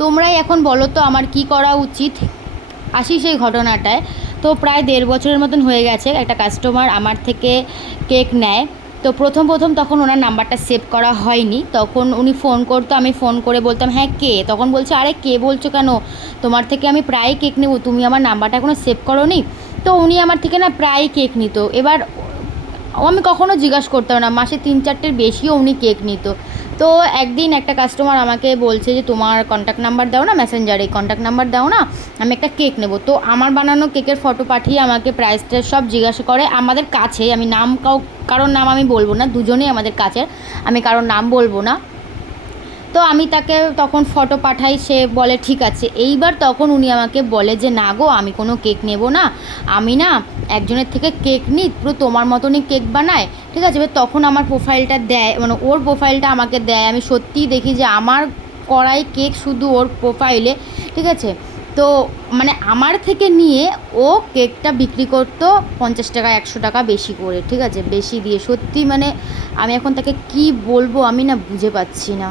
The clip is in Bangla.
তোমরাই এখন বলো তো আমার কি করা উচিত। আসি সেই ঘটনাটায়। তো প্রায় 1.5 বছরের মতন হয়ে গেছে একটা কাস্টমার আমার থেকে কেক নেয়। তো প্রথম তখন ওনার নাম্বারটা সেভ করা হয়নি, তখন উনি ফোন করতো, আমি ফোন করে বলতাম হ্যাঁ কে, তখন বলছে আরে কে বলছো কেন, তোমার থেকে আমি প্রায় কেক নেবো, তুমি আমার নাম্বারটা এখনও সেভ করোনি। তো উনি আমার থেকে না প্রায় কেক নিত। এবার আমি কখনও জিজ্ঞাসা করতাম না, মাসে 3-4টের বেশিও উনি কেক নিত। তো একদিন একটা কাস্টমার আমাকে বলছে যে তোমার কন্ট্যাক্ট নাম্বার দাও না, মেসেঞ্জারে কন্ট্যাক্ট নাম্বার দাও না, আমি একটা কেক নেব। তো আমার বানানো কেকের ফটো পাঠিয়ে আমাকে প্রাইসটা সব জিজ্ঞাসা করে, আমাদের কাছে, আমি নাম কারোর নাম আমি বলবো না, দুজনেই আমাদের কাছের, আমি কারোর নাম বলবো না। তো আমি তাকে তখন ফটো পাঠাই, সে বলে ঠিক আছে। এইবার তখন উনি আমাকে বলে যে না গো, আমি কোনো কেক নেব না, আমি না একজনের থেকে কেক নিই, পুরো তোমার মতনই কেক বানায়, ঠিক আছে। এবার তখন আমার প্রোফাইলটা দেয়, মানে ওর প্রোফাইলটা আমাকে দেয়, আমি সত্যিই দেখি যে আমার করাই কেক শুধু ওর প্রোফাইলে, ঠিক আছে। তো মানে আমার থেকে নিয়ে ও কেকটা বিক্রি করতো 50 টাকা 100 টাকা বেশি করে, ঠিক আছে, বেশি দিয়ে। সত্যি মানে আমি এখন তাকে কি বলবো আমি না বুঝে পাচ্ছি না।